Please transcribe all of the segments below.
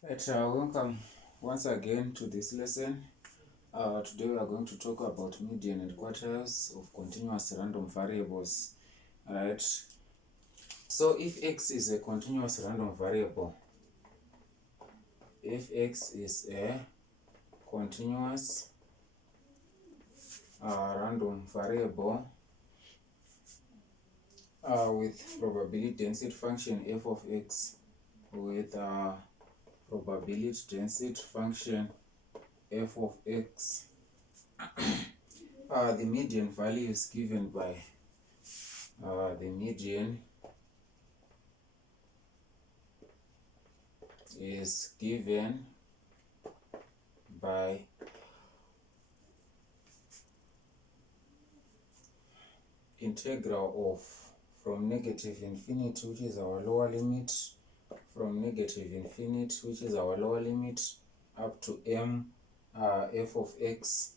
Welcome once again to this lesson. Today we are going to talk about median and quartiles of continuous random variables. Alright, so if x is a continuous random variable, if x is a continuous random variable with probability density function f of x with probability density function f of x, the median value is given by the median is given by integral of from negative infinity, which is our lower limit, from negative infinity, which is our lower limit, up to m f of x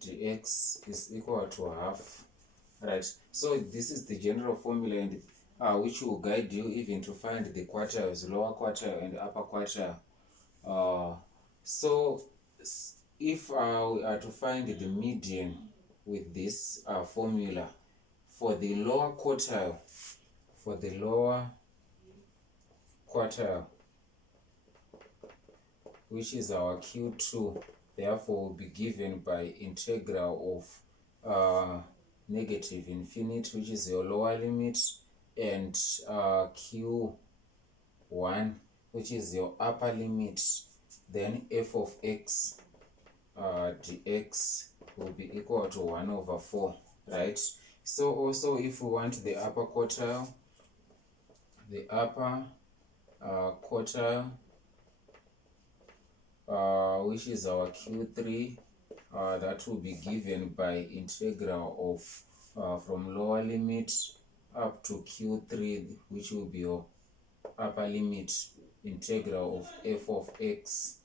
dx is equal to half. Right, so this is the general formula, and which will guide you even to find the quartiles, lower quartile and upper quartile. So if we are to find the median with this formula for the lower quartile, which is our Q2, therefore will be given by integral of negative infinity, which is your lower limit, and Q1, which is your upper limit. Then f of x dx will be equal to 1 over 4, right? So also if we want the upper quartile, which is our Q3, that will be given by integral of from lower limit up to Q3, which will be your upper limit, integral of f of x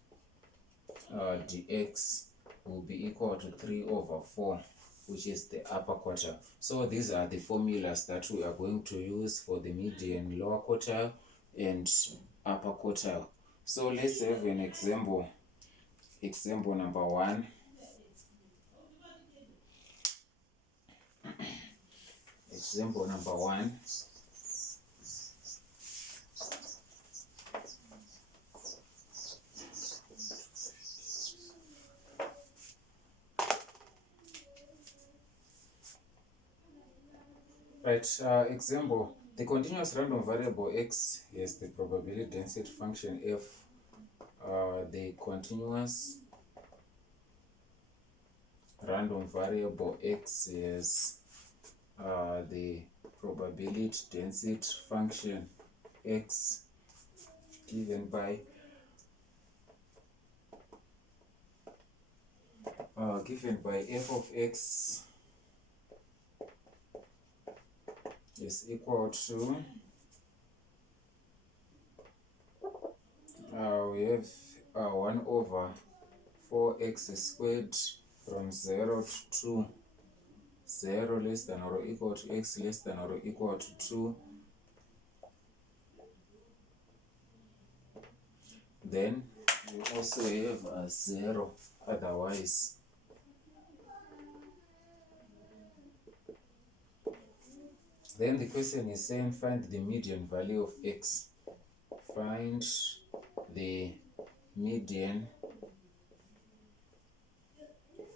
dx will be equal to 3 over 4, which is the upper quartile. So these are the formulas that we are going to use for the median, lower quartile and upper quartile. So let's have an example. Example number 1. Example number 1. Right, example, the continuous random variable x has the probability density function f. The continuous random variable x has the probability density function x given by f of x is equal to we have 1 over 4x squared from 0 to 2, 0 less than or equal to x less than or equal to 2. Then we also have a 0 otherwise. Then the question is saying find the median value of x. Find the median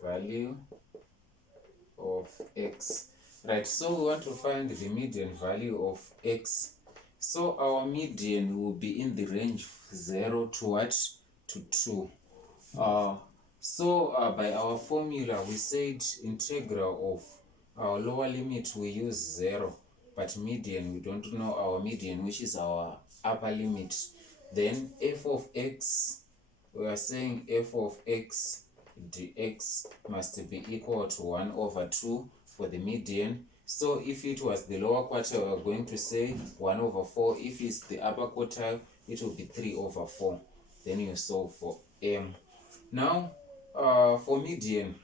value of x. Right, so we want to find the median value of x. So our median will be in the range 0 to what? To 2. So by our formula we said integral of our lower limit we use 0, but median we don't know our median, which is our upper limit. Then f of x, we are saying f of x dx must be equal to 1 over 2 for the median. So if it was the lower quartile, we are going to say 1 over 4. If it's the upper quartile, it will be 3 over 4. Then you solve for m. Now for median,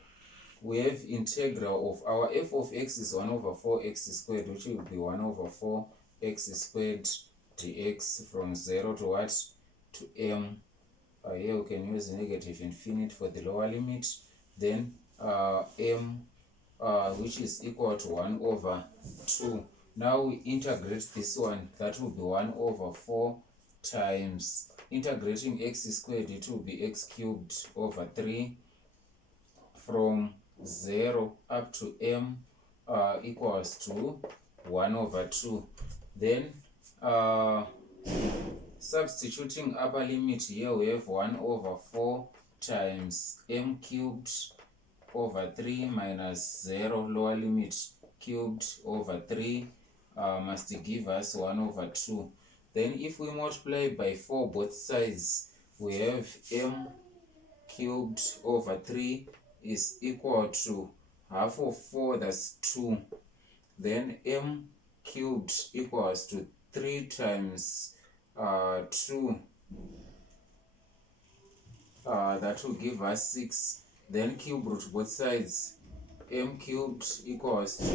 we have integral of our f of x is 1 over 4x squared, which will be 1 over 4x squared dx from 0 to what? to m. Here we can use negative infinity for the lower limit, then m which is equal to 1 over 2. Now we integrate this one, that will be 1 over 4 times integrating x squared, it will be x cubed over 3 from 0 up to m equals to 1 over 2. Then substituting upper limit here, we have 1 over 4 times m cubed over 3 minus 0 lower limit cubed over 3 must give us 1 over 2. Then if we multiply by 4 both sides, we have m cubed over 3 is equal to half of 4, that's 2. Then m cubed equals to 3 times 2, that will give us 6. Then cube root both sides, m cubed equals to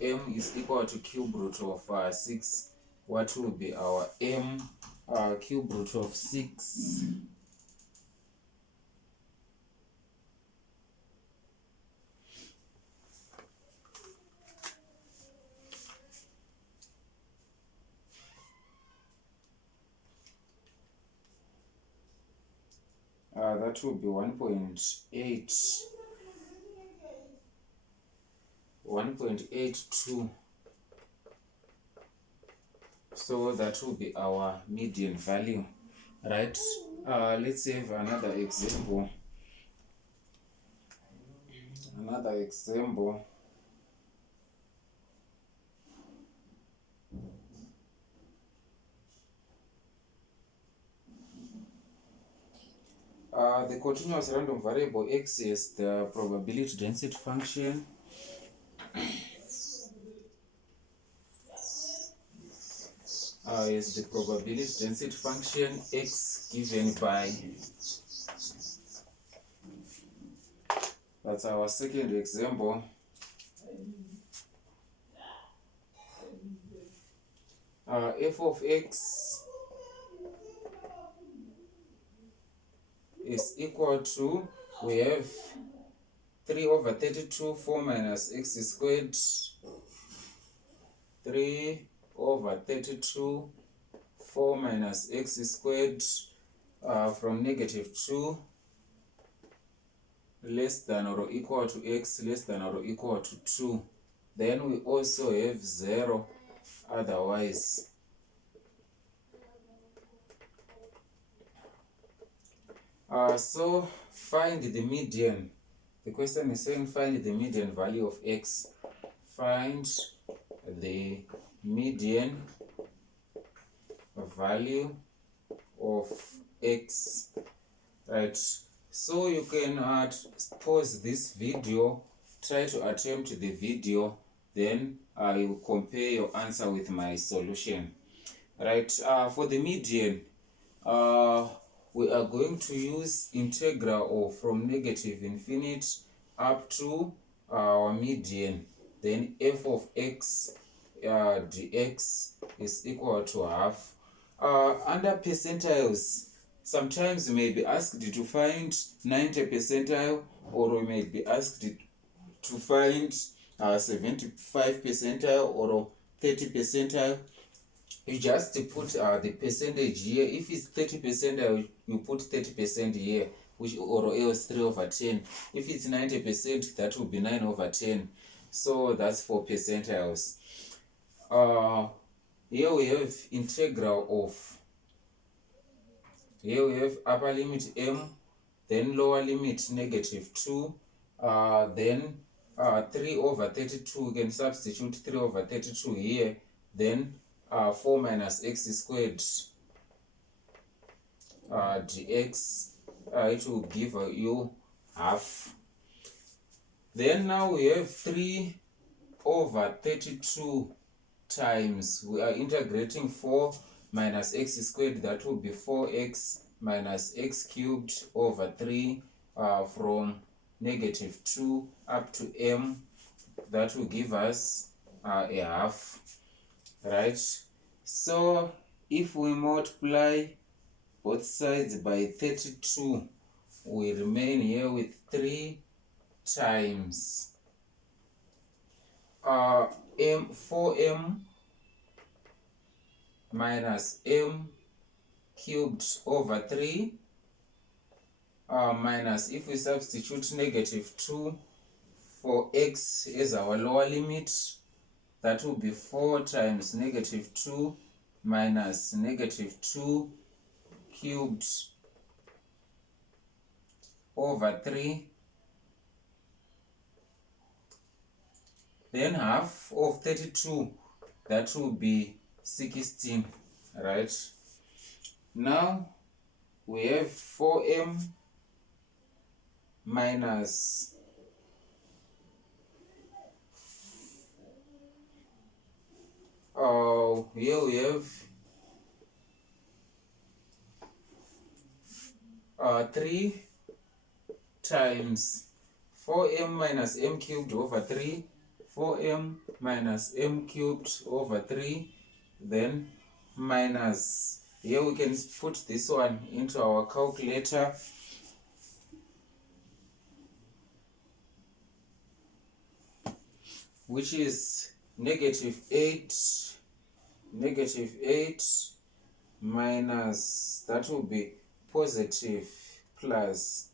m is equal to cube root of 6. What will be our m? Cube root of 6. That will be 1.82. So that will be our median value, right? Let's have another example. The continuous random variable x is the probability density function. Is the probability density function x given by, that's our second example. F of x is equal to, we have 3 over 32, 4 minus x squared, 3 over 32, 4 minus x squared from negative 2 less than or equal to x less than or equal to 2. Then we also have 0 otherwise. So find the median. The question is saying find the median value of x. Find the median value of x, right? So you can pause this video, try to attempt the video, then you compare your answer with my solution, right? For the median, we are going to use integral of from negative infinity up to our median. Then f of x dx is equal to half. Under percentiles, sometimes you may be asked to find 90 percentile, or we may be asked to find 75 percentile or 30 percentile. You just put the percentage here. If it's 30 percentile, you put 30% here, which or else 3 over 10. If it's 90%, that will be 9 over 10. So that's for percentiles. Here we have integral of, here we have upper limit m, then lower limit negative 2, then 3 over 32, we can substitute 3 over 32 here, then 4 minus x squared dx, it will give you half. Then now we have 3 over 32 times, we are integrating 4 minus x squared, that will be 4x minus x cubed over 3 from negative 2 up to m, that will give us a half, right? So if we multiply both sides by 32, we remain here with 3 times 4m minus m cubed over 3 minus, if we substitute -2 for x as our lower limit, that will be 4 times -2 minus -2 cubed over 3, then half of 32, that will be 16, right? Now we have 4m minus here we have 3 times 4m minus m cubed over 3, 4m minus m cubed over 3, then minus, here we can put this one into our calculator, which is -8 minus, that will be positive, plus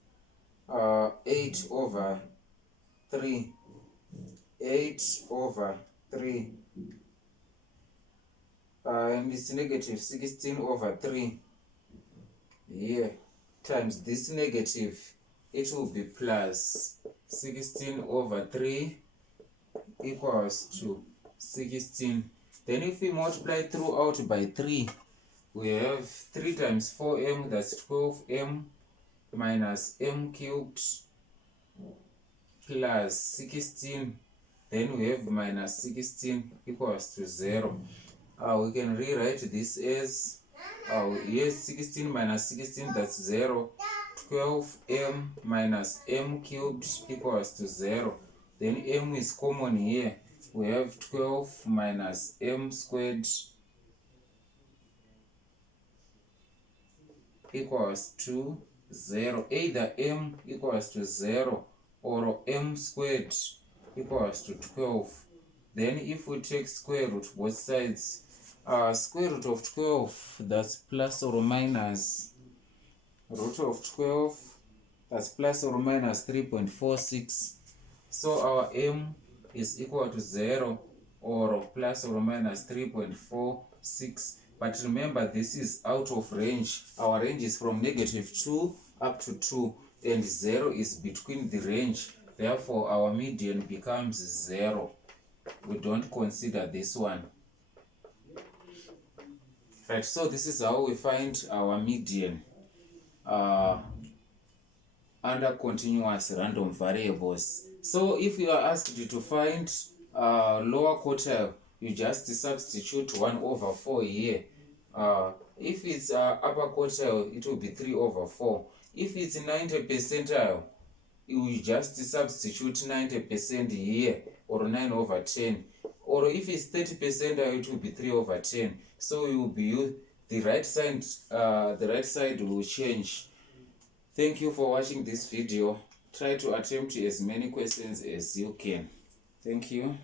8 over 3, 8 over 3, and it's -16 over 3 here, times this negative, it will be plus 16 over 3 equals to 16. Then if we multiply throughout by 3, we have 3 times 4m, that's 12m minus m cubed plus 16, then we have minus 16 equals to 0. We can rewrite this as, yes, 16 minus 16, that's 0. 12m minus m cubed equals to 0. Then m is common here. We have 12 minus m squared equals to 0. Either m equals to 0 or m squared equals to 12. Then if we take square root both sides, square root of 12, that's plus or minus root of 12, that's plus or minus 3.46. So our m is equal to 0 or plus or minus 3.46. But remember, this is out of range. Our range is from -2 up to 2, and 0 is between the range. Therefore, our median becomes 0. We don't consider this one. Right, so this is how we find our median under continuous random variables. So if you are asked to find lower quartile, you just substitute 1/4 here. If it's upper quartile, it will be 3/4. If it's 90 percentile, you just substitute 90% here, or 9/10. Or if it's 30 percentile, it will be 3/10. So you will be the right side will change. Thank you for watching this video. Try to attempt as many questions as you can. Thank you.